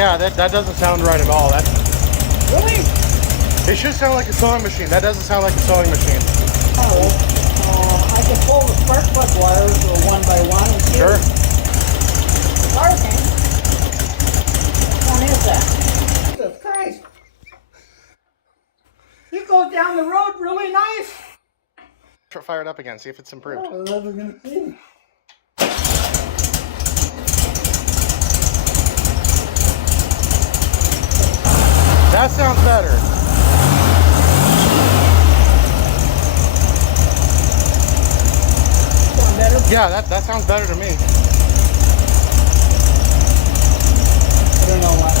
Yeah, that doesn't sound right at all. That Really? it should sound like a sewing machine. That doesn't sound like a sewing machine. Oh, I can pull the spark plug wires one by one and see. Sure. Starting. Which one is that? Jesus Christ. You go down the road really nice. Fire it up again. See if it's improved. Oh, we're never gonna see. That sounds better. Sound better? Yeah, that sounds better to me. I don't know what.